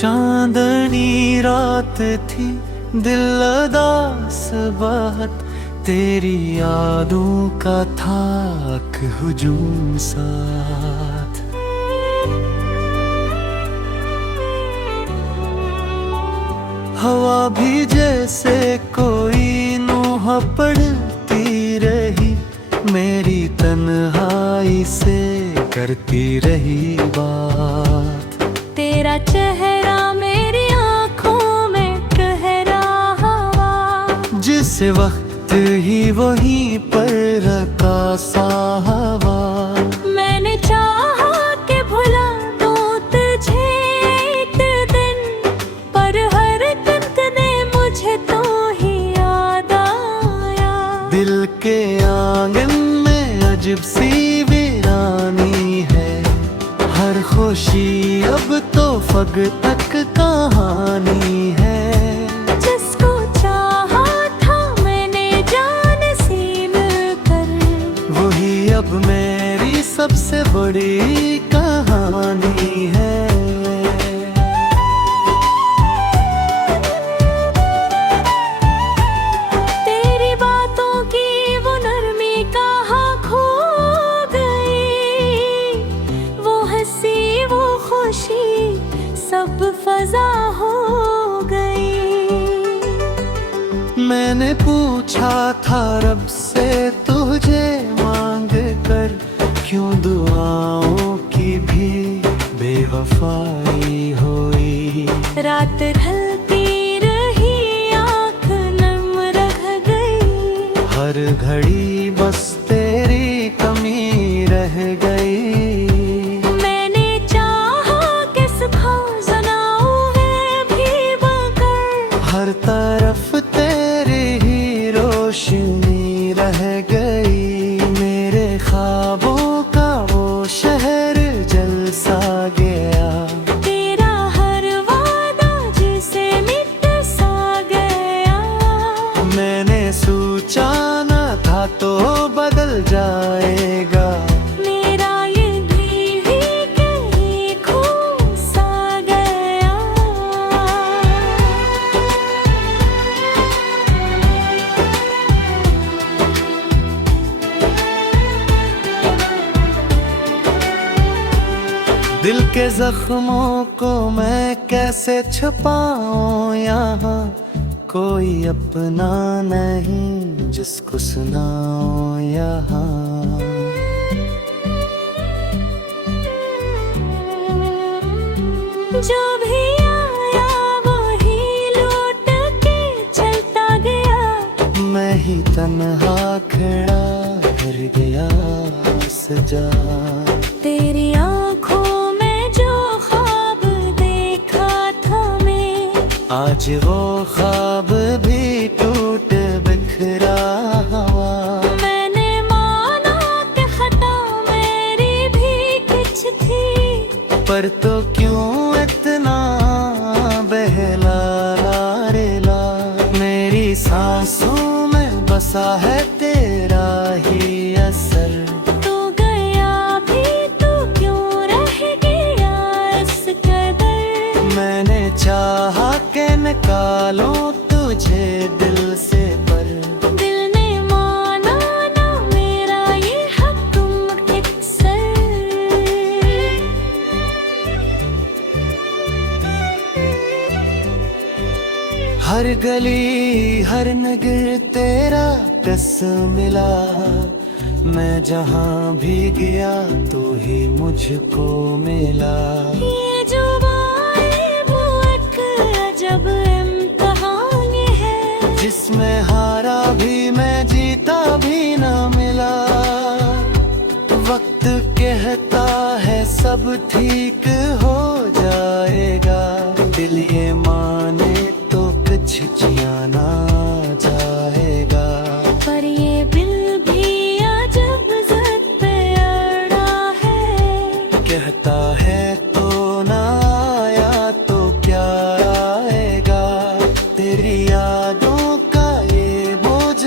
चांदनी रात थी, दिल उदास बहुत, तेरी यादों का था एक हुजूम साथ। हवा भी जैसे कोई नोहा पड़ती रही, मेरी तन्हाई से करती रही बात। तेरा चेहरा मेरी आँखों में कह रहा हुआ, जिस वक्त ही वहीं पर रखा सा हवा। मैंने चाहा कि भुला दूं तुझे एक दिन, पर हर दिन मुझे तो ही याद आया। दिल के आंगन में अजब सी वीरानी है, हर खुशी अब तो फग तक कहानी है। जिसको चाहा था मैंने जान से मिलकर, वही अब मेरी सबसे बड़ी कहानी है। तेरी बातों की वो नरमी कहाँ खो गई, वो हंसी वो खुशी सब फजा हो गई। मैंने पूछा था रब से तुझे मांग कर, क्यों दुआओं की भी बेवफाई हुई। रात ढलती रही आँख नम रह गई, हर घड़ी बस तेरी कमी रह गई। मैंने चाहा कि सुबह सुनाऊं है भी बकर, हर तरफ तेरी ही रोशनी रह गई। मेरे ख्वाबों का वो शहर जल सा गया, तेरा हर वादा जिसे मिट सा गया। मैंने सोचा न था तो बदल जाएगा। मेरा ये भी कहीं खो सा गया। दिल के जख्मों को मैं कैसे छुपाऊं, यहाँ कोई अपना नहीं जिसको सुनाऊं यहाँ। जो भी आया वही लौट के चलता गया, मैं ही तन्हा खड़ा कर गया सजा। तेरी आँखों में जो ख्वाब देखा था मैं, आज वो ख्वाब भी टूट बिखरा हुआ। मैंने माना कि खता मेरी भी कुछ थी, पर तो क्यों इतना बहला रेला, मेरी सांसों में बसा है तेरा ही असर। तू गया भी तू क्यों रह गया इस कदर। मैंने चाहा के निकालो तुझे दिल से, पर दिल ने माना ना मेरा ये हुक्म किसर। हर गली हर नगर तेरा टस मिला। मैं जहाँ भी गया तू ही मुझको मिला। ये जो बाए वो एक अजब इम्तिहान है, जिसमें हारा भी मैं जीता भी ना मिला। वक्त कहता है सब ठीक हो जाएगा, दिल ये माने तो कुछ जिया ना जाएगा। पर ये दिल भी अजब ज़द पे अड़ा है, कहता है तो ना आया तो क्या आएगा। तेरी यादों का ये बोझ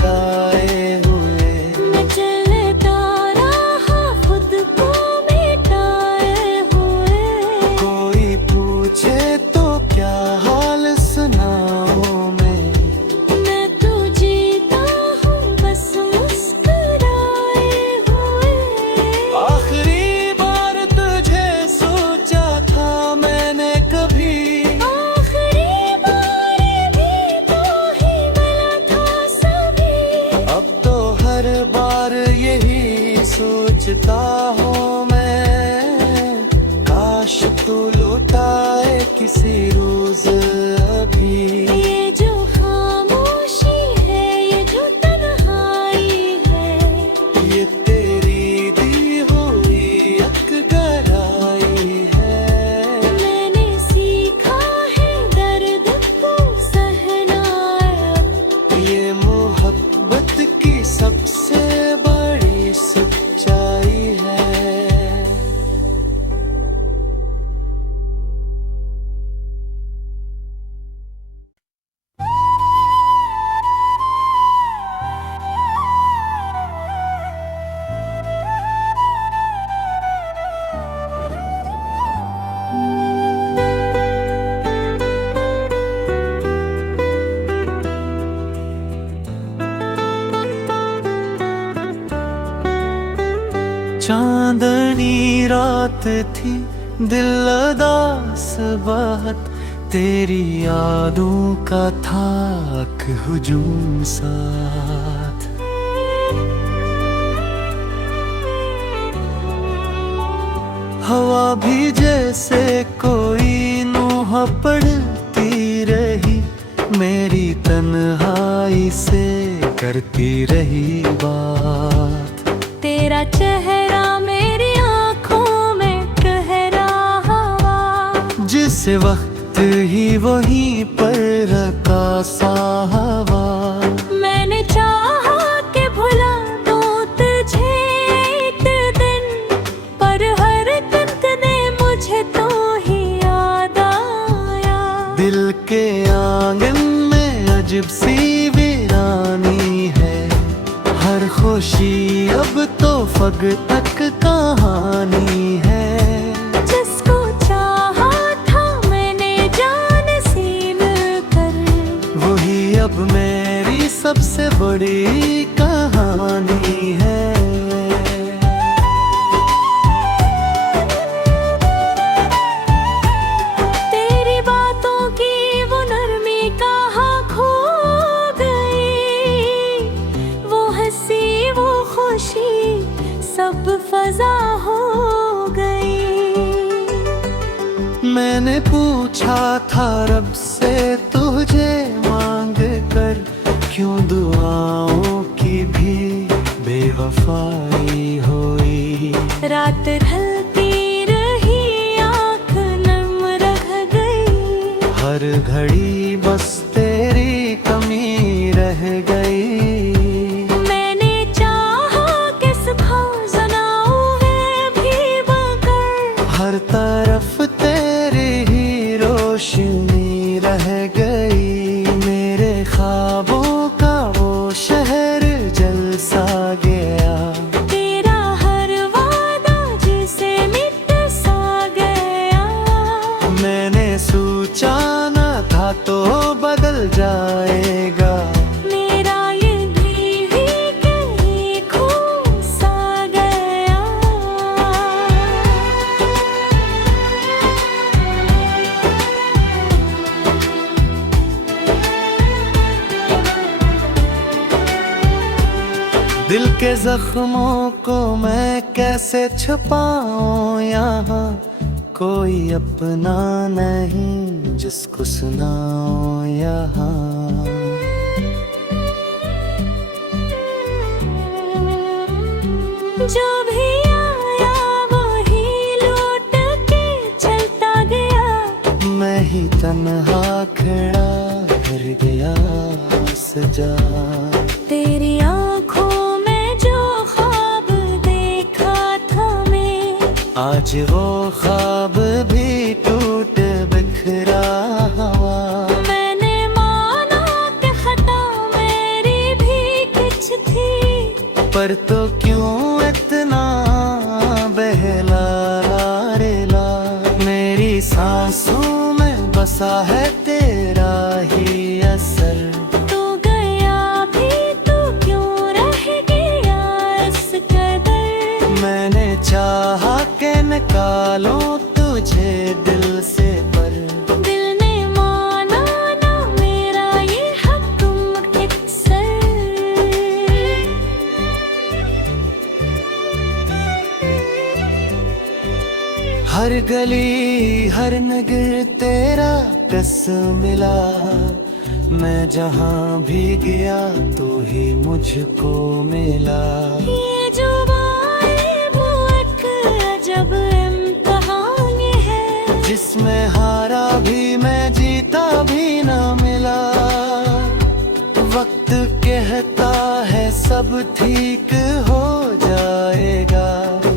खाए हुए, मैं चलता रहा खुद को मिटाए हुए। बार यही सोचता हूँ मैं, काश तू लौटाए किसी रोज अभी। ये जो खामोशी है, ये जो तन्हाई है, ये तेरी दी हुई एक गहराई है। मैंने सीखा है दर्द को सहना अब। ये मोहब्बत की सबसे बड़ी सच्चाई है। चांदनी रात थी, दिल उदास बहुत, तेरी यादों का था एक हुजूम साथ। हवा भी जैसे कोई नोह पड़ती रही, मेरी तन्हाई से करती रही बात। तेरा चेहरा मेरी आँखों में कह रहा हवा, जिस वक्त ही वहीं पर रखा सा हवा। मैंने चाहा कि भुला दूं तुझे एक दिन, पर हर दिन ने मुझे तो ही याद आया। दिल के आंगन में अजब सी वीरानी है, हर खुशी अब तो फग तक कहानी है। जिसको चाहा था मैंने जान से मिलकर, वही अब मेरी सबसे बड़ी कहानी है। तेरी बातों की वो नरमी कहाँ खो गई, वो हंसी वो खुशी सब फजा हो गई। मैंने पूछा था रब से तुझे मांग कर, क्यों दुआओं की भी बेवफाई हुई। रात ढलती रही, आँख नम रह गई, हर घड़ी बस तेरी कमी रह गई। मैंने चाहा कि सुखा सुनाऊं है भी बकर, हर तरफ तेरी ही रोशनी रह गई। मेरे ख्वाबों का वो शहर जल सा गया, तेरा हर वादा जिसे मिट सा गया। मैंने सोचा न था तो बदल जाएगा। मेरा ये भी कहीं खो सा गया। दिल के जख्मों को मैं कैसे छुपाऊं, यहाँ कोई अपना नहीं जिसको सुनाऊं यहाँ। जो भी आया वही लौट के चलता गया, मैं ही तन्हा खड़ा कर गया सजा। तेरी आँखों में जो ख्वाब देखा था मैं, आज वो ख्वाब भी टूट बिखरा हुआ। मैंने माना कि खता मेरी भी कुछ थी, पर तो क्यों इतना बहला रेला, मेरी सांसों में बसा है तेरा ही असर। तू गया भी तू क्यों रह गया इस कदर। मैंने चाहा के निकालो तुझे दिल से, पर दिल ने माना ना मेरा ये हुक्म किसर। हर गली हर नगर तेरा कसम मिला, मैं जहाँ भी गया तो ही मुझको मिला। ये जो बात वो एक अजब इम्तिहान है, जिसमें हारा भी मैं जीता भी ना मिला। वक्त कहता है सब ठीक हो जाएगा,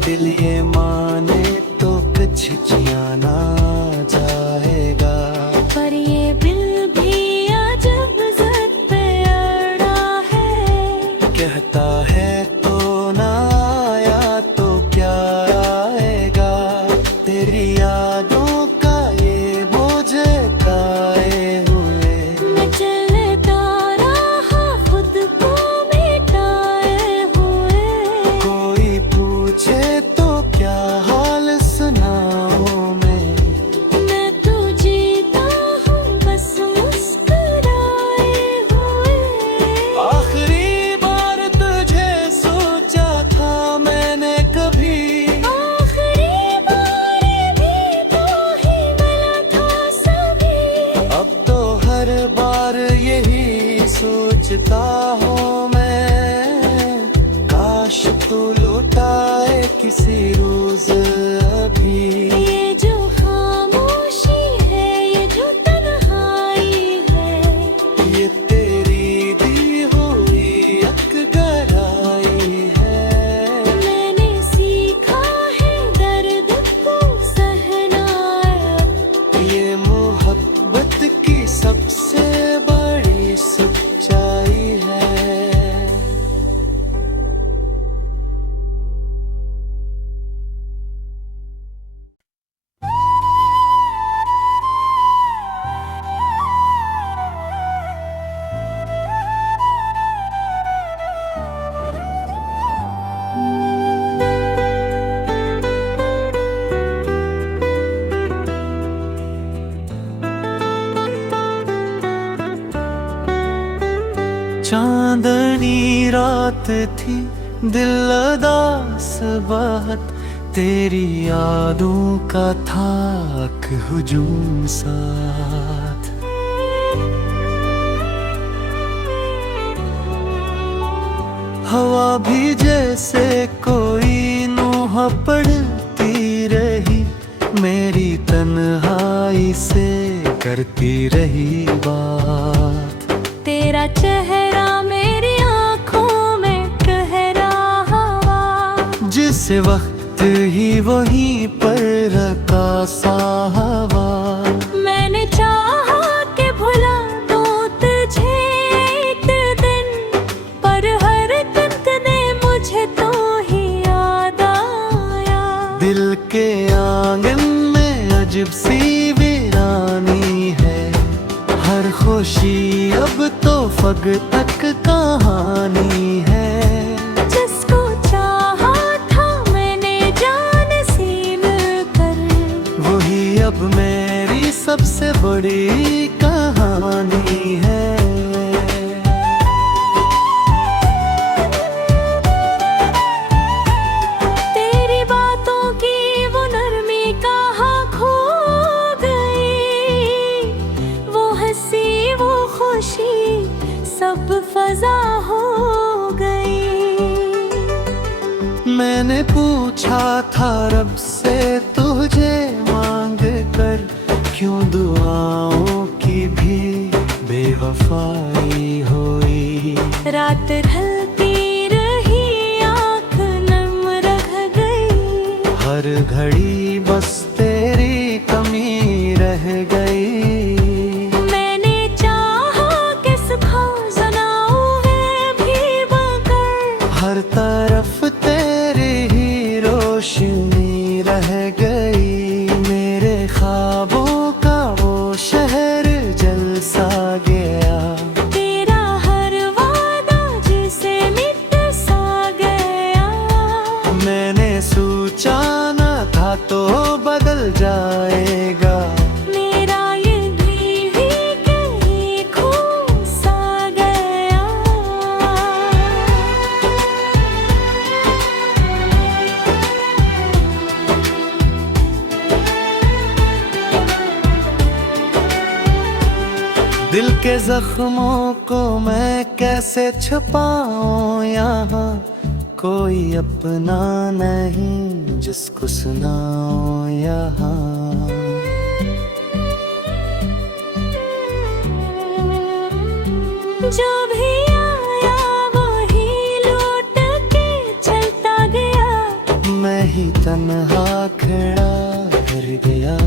दिल ये माने तो कुछ जाना जाएगा। पर ये दिल भी अजब ज़द पे अड़ा है, कहता है तो ना आया तो क्या आएगा। तेरी यादों का ये बोझ खाए हुए, मैं चलता रहा खुद को मिटाए हुए। कोई पूछे तो क्या हाल सुनाऊं मैं तो जीता हूँ बस मुस्कुराए हुए। आखिरी बार तुझे सोचा था मैंने कभी, आखिरी बार भी तो ही मिला था सभी। अब तो हर बार यही सोचता हूँ मैं, काश तू लौटाए किसी रोज अभी। ये जो खामोशी है, ये जो तन्हाई है, ये तेरी दी हुई एक गहराई है। मैंने सीखा है दर्द को सहना। ये मोहब्बत की सबसे बड़ी सच्चाई है। चांदनी रात थी दिल उदास बहुत, तेरी यादों का था एक हुजूम साथ। हवा भी जैसे कोई नोह पड़ती रही, मेरी तन्हाई से करती रही बात। तेरा चेहरा मेरी आँखों में कह रहा हवा, जिस वक्त ही वहीं पर रखा सा हवा। मैंने चाहा कि भुला दूं तुझे एक दिन, पर हर दिन ने मुझे तो ही याद आया। दिल के आंगन में अजब सी वीरानी है, हर खुशी अब तो फग तक कहानी है। जिसको चाहा था मैंने जान सी मिलकर, वही अब मेरी सबसे बड़ी कहानी है। तेरी बातों की वो नरमी कहाँ खो गई, वो हंसी वो खुशी सब फजा हो गई। मैंने पूछा था रब से तुझे मांग कर, क्यों दुआओं की भी बेवफाई हुई। रात ढलती रही आँख नम रह गई, हर घड़ी बस तेरी कमी रह गई। मैंने चाहा कि सुखा सुनाऊं है भी बकर, हर तरफ तेरी ही रोशनी रह गई। मेरे ख्वाबों का वो शहर जल सा गया, तेरा हर वादा जिसे मिट सा गया। मैंने सोचा न था तो के जख्मों को मैं कैसे छुपाऊं, यहाँ कोई अपना नहीं जिसको सुनाऊं यहाँ। जो भी आया वही लौट के चलता गया, मैं ही तन्हा खड़ा कर गया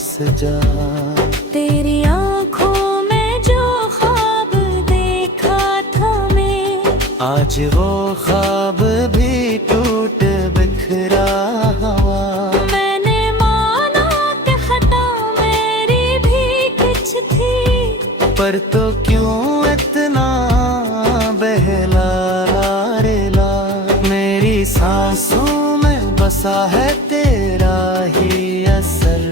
सजा। तेरी आँखों में जो ख्वाब देखा था मैं, आज वो ख्वाब भी टूट बिखरा हुआ। मैंने माना कि खता मेरी भी कुछ थी, पर तो क्यों इतना बहला रेला, मेरी सांसों में बसा है तेरा ही असर।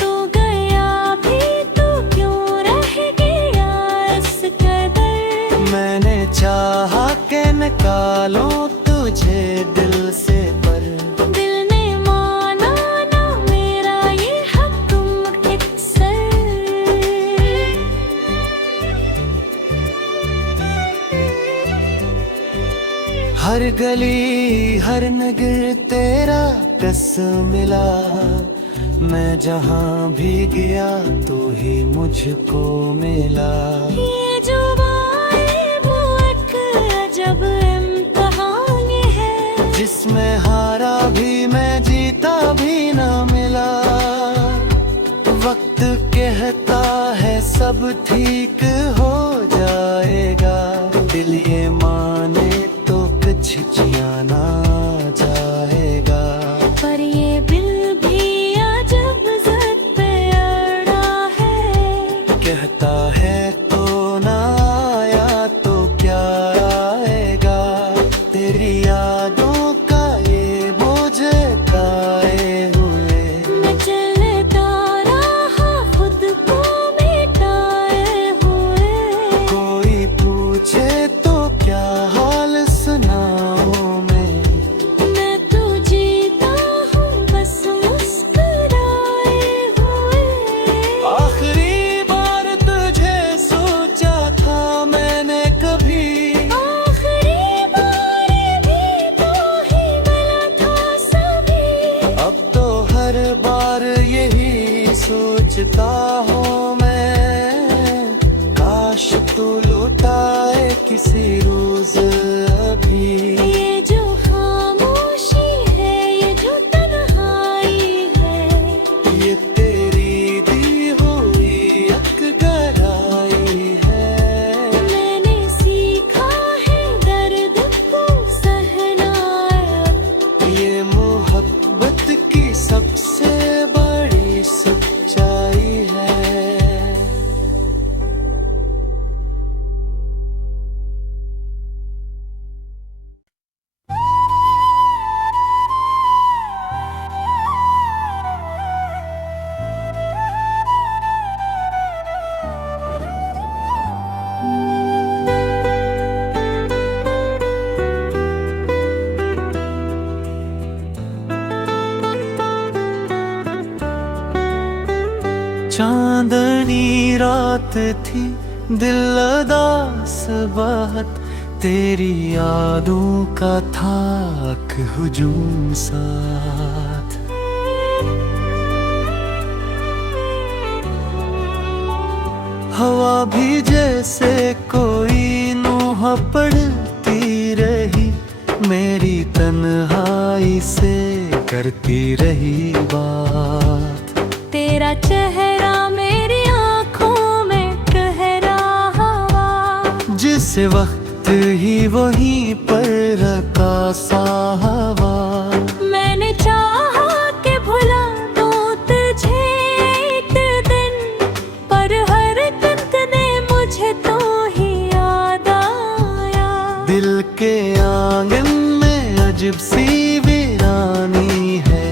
तू गया भी तो क्यों रह गया इस कदर, मैंने चाहा के निकालूं तुझे दिल से, पर दिल ने माना ना मेरा ये हुक्म अक्सर। हर गली हर नगर तेरा कसम मिला। मैं जहाँ भी गया तू ही मुझको मिला। ये जो आए वो एक अजब इम्तिहान है, जिसमें हारा भी मैं जीता भी ना मिला। वक्त कहता है सब ठीक हो जाएगा, दिल ये माने तो कुछ जिया ना जाएगा। पर ये दिल भी अजब ज़द पे अड़ा है, कहता है तो ना आया तो क्या आएगा। तेरी यादों का ये बोझ खाए हुए, मैं चलता रहा खुद को मिटाए हुए। कोई पूछे तो क्या हाल सुनाऊं मैं तो जीता हूँ बस मुस्कुराए हुए। आखिरी बार तुझे सोचा था मैंने कभी, आखिरी बार भी तो ही मिला था सभी। अब तो हर बार यही सोचता हूँ मैं, काश तू लौटाए किसी रोज अभी। ये जो खामोशी है, ये जो तन्हाई है, ये तेरी दी हुई एक गहराई है। मैंने सीखा है दर्द को सहना अब। ये मोहब्बत की सबसे बड़ी सच्चाई है। चांदनी रात थी दिल उदास बहुत, तेरी यादों का था एक हुजूम साथ। हवा भी जैसे कोई नोहा पड़ती रही, मेरी तन्हाई से करती रही बात। तेरा चेहरा मेरी आँखों में कह रहा हवा, जिस वक्त ही वहीं पर रखा सा हवा। मैंने चाहा कि भुला दूं तुझे एक दिन, पर हर दिन ने मुझे तो ही याद आया। दिल के आंगन में अजब सी वीरानी है,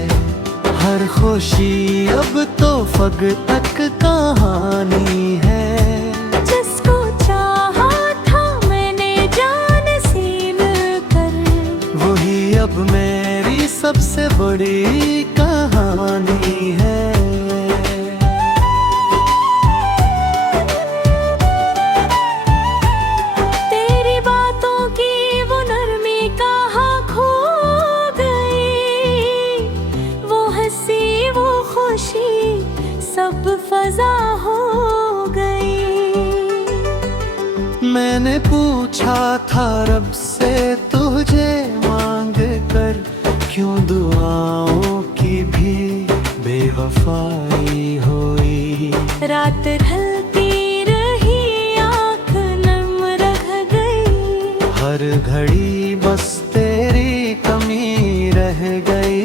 हर खुशी अब तो फग तक कहानी है। जिसको चाहा था मैंने जान सी मिलकर, वही अब मेरी सबसे बड़ी कहानी है। पूछा था रब से तुझे मांग कर, क्यों दुआओं की भी बेवफाई हुई। रात ढलती रही, आँख नम रह गई, हर घड़ी बस तेरी कमी रह गई।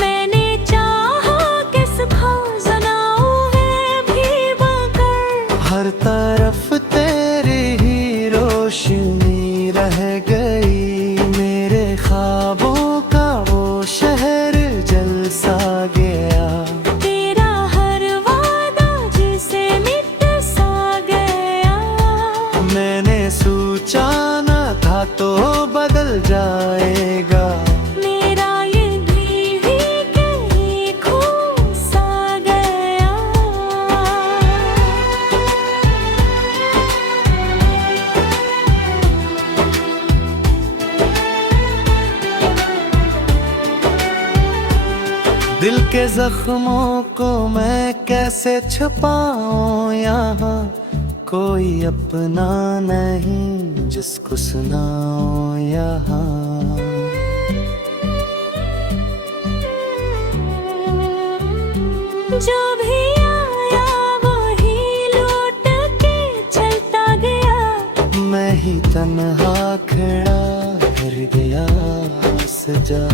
मैंने चाहा कि सुबह जनाऊं है भीगा कर, हर तरफ तेरी ही रोशनी रह गई। मेरे ख्वाबों का वो शहर जल सा गया, तेरा हर वादा जिसे मिट सा गया। मैंने सोचा न था तो बदल जाएगा, मेरा ये दिल भी कहीं खो सा गया। दिल के जख्मों को मैं कैसे छुपाऊं, यहाँ कोई अपना नहीं जिसको सुनाऊं यहाँ। जो भी आया वही लौट के चलता गया, मैं ही तन्हा खड़ा कर गया सजा।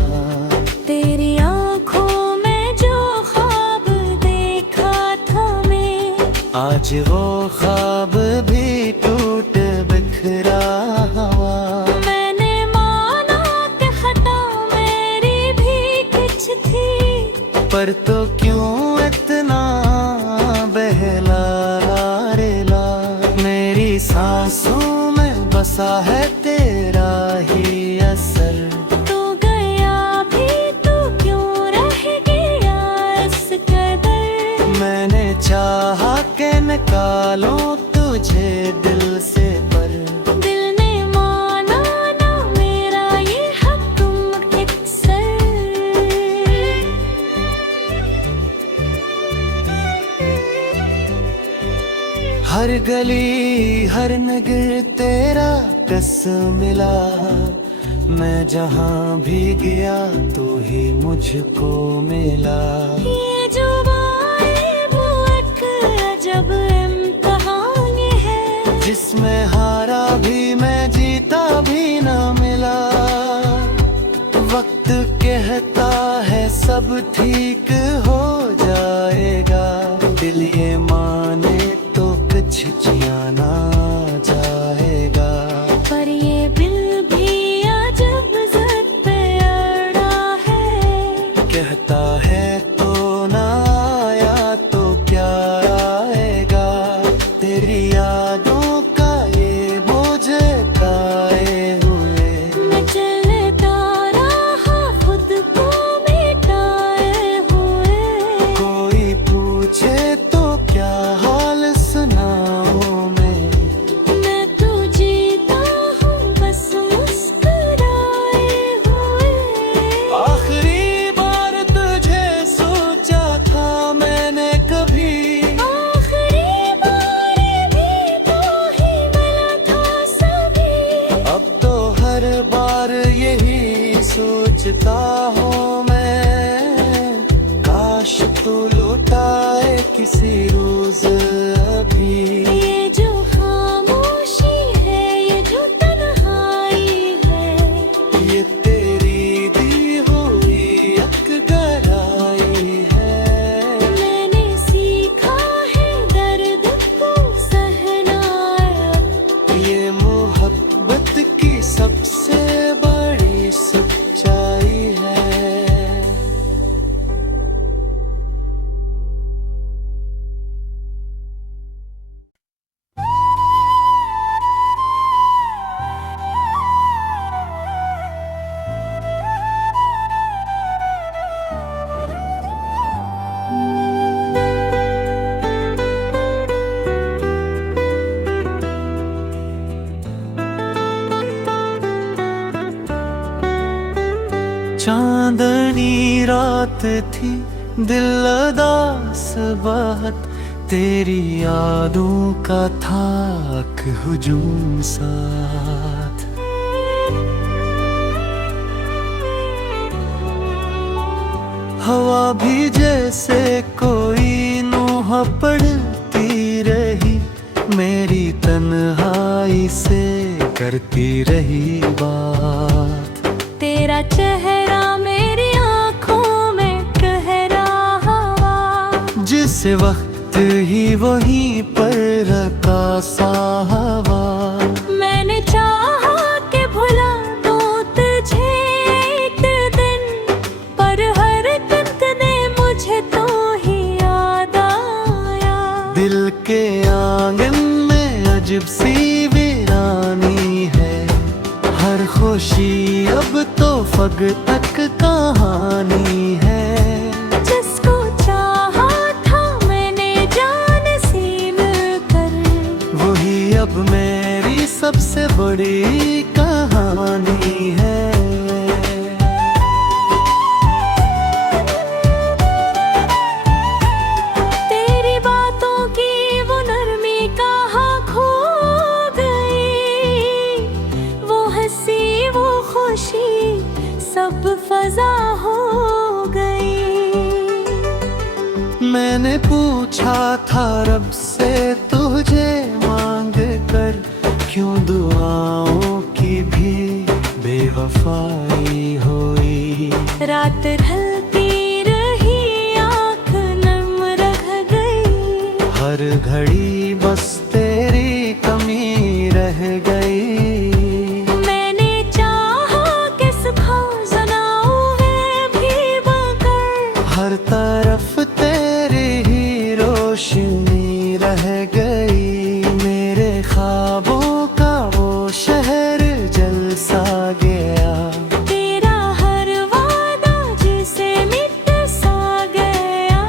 तेरी आँखों में जो ख्वाब देखा था मैं, आज वो ख्वाब भी टूट बिखरा हुआ। मैंने माना कि खता मेरी भी कुछ थी, पर तो क्यों इतना बहला रेला, मेरी सांसों में बसा है तेरा ही असर। तू गया भी तू क्यों रह गया इस कदर। मैंने चाहा के निकालो तुझे दिल से, पर दिल ने माना ना मेरा ये हुक्म किसर। हर गली हर नगर तेरा टस मिला। मैं जहाँ भी गया तू ही मुझको मिला। ये जो बाए वो एक अजब इम्तिहान है, जिसमें हारा भी मैं जीता भी ना मिला। वक्त कहता है सब ठीक हो जाएगा, दिल ये माने तो कुछ जाना जाएगा। पर ये दिल भी अजब ज़द पे अड़ा है, कहता है तो ना आया तो क्या आएगा। तेरी यादों का ये बोझ खाए हुए, मैं चलता रहा खुद को मिटाए हुए। कोई पूछे तो क्या हाल सुनाऊं मैं तो जीता हूँ बस मुस्कुराए हुए। आखिरी बार तुझे सोचा था मैंने कभी, आखिरी बार भी तो ही मिला था सभी। अब तो हर बार यही सोचता हूँ मैं, काश तू लौटाए किसी रोज अभी। ये जो खामोशी है, ये जो तन्हाई है, ये तेरी दी हुई एक गहराई है। मैंने सीखा है दर्द को सहना। ये मोहब्बत की सबसे बड़ी सच्चाई है। चांदनी रात थी, दिल उदास बहुत, तेरी यादों का था एक हुजूम साथ। हवा भी जैसे कोई नोह पढ़ती रही, मेरी तन्हाई से करती रही बात। तेरा चेहरा मेरी आँखों में कह रहा हुआ, जिस वक्त ही वहीं पर रखा सा हवा। मैंने चाहा कि भुला दूं तुझे एक दिन, पर हर दिन ने मुझे तो ही याद आया। दिल के आंगन में अजब सी वीरानी है, हर खुशी अब तो फग तक कहानी है। जिसको चाहा था मैंने जान सी मिलकर, वही अब मेरी सबसे बड़ी कहानी है। तेरी बातों की वो नरमी कहाँ खो गई, वो हंसी वो खुशी सब फजा हो गई। मैंने पूछा था रब से तुझे मांग कर, क्यों दुआओं की भी बेवफाई हुई। रात ढलती रही आँख नम रह गई, हर घड़ी बस तेरी कमी रह गई। मैंने चाहा कि सुखा सुनाऊं है भी बकर, हर तरफ तेरी ही रोशनी रह गई। मेरे ख्वाबों का वो शहर जल सा गया, तेरा हर वादा जिसे मिट सा गया।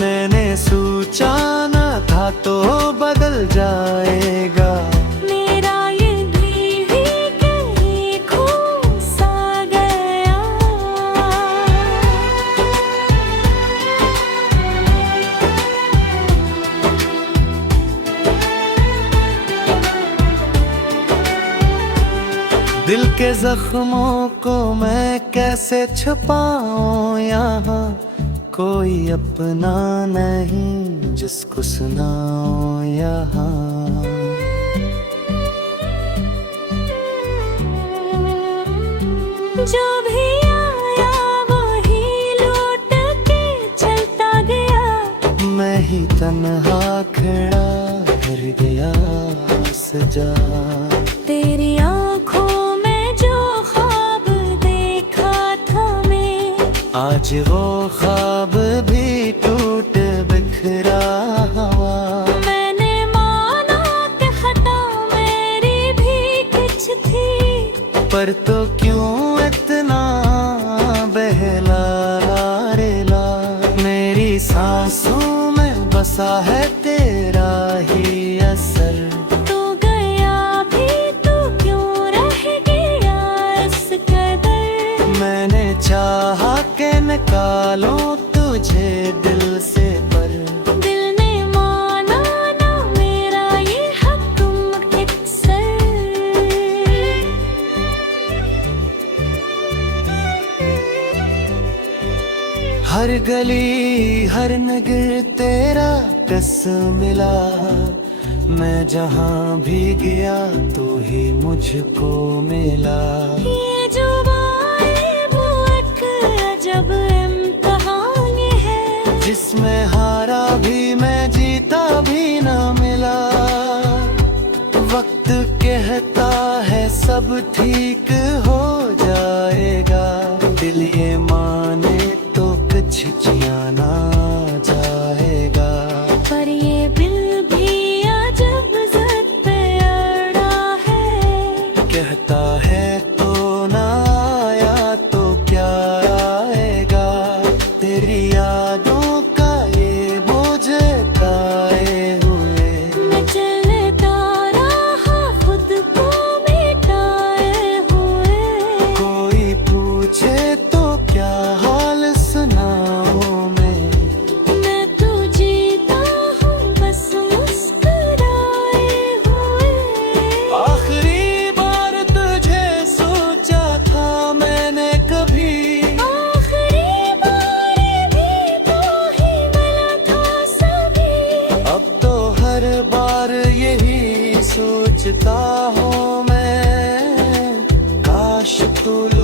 मैंने सोचा न था तो बदल जाएगा। मेरा ये दिल भी कहीं खो सा गया। दिल के जख्मों को मैं कैसे छुपाऊं, यहाँ कोई अपना नहीं जिसको सुनाऊं यहाँ। जो भी आया वही लौट के चलता गया, मैं ही तन्हा खड़ा कर गया सजा। तेरी आँखों में जो ख्वाब देखा था मैं, आज वो ख्वाब भी टूट बिखरा हुआ। मैंने माना कि खता मेरी भी कुछ थी, पर तो क्यों इतना बहला रेला। मेरी सांसों में बसा है तेरा ही असर। तू गया भी तू क्यों रह गया इस कदर। मैंने चाहा के निकालो तुझे दिल से, पर दिल ने माना ना मेरा ये हुक्म किसर। हर गली हर नगर तेरा टस मिला। मैं जहाँ भी गया तो ही मुझको मिला। ये जो बाए वो एक अजब इम्तिहान है, जिसमें हारा भी मैं जीता भी ना मिला। वक्त कहता है सब ठीक हो जाएगा, दिल ये माने तो कुछ किया ना जाएगा। पर ये दिल भी अजब ज़द पे अड़ा है, कहता है तो ना आया तो क्या आएगा। तेरी यादों का ये बोझ खाए हुए, मैं चलता रहा खुद को मिटाए हुए। कोई पूछे तो क्या हाल सुनाऊं मैं तो जीता हूँ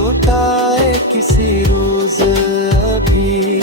लौटाए किसी रोज अभी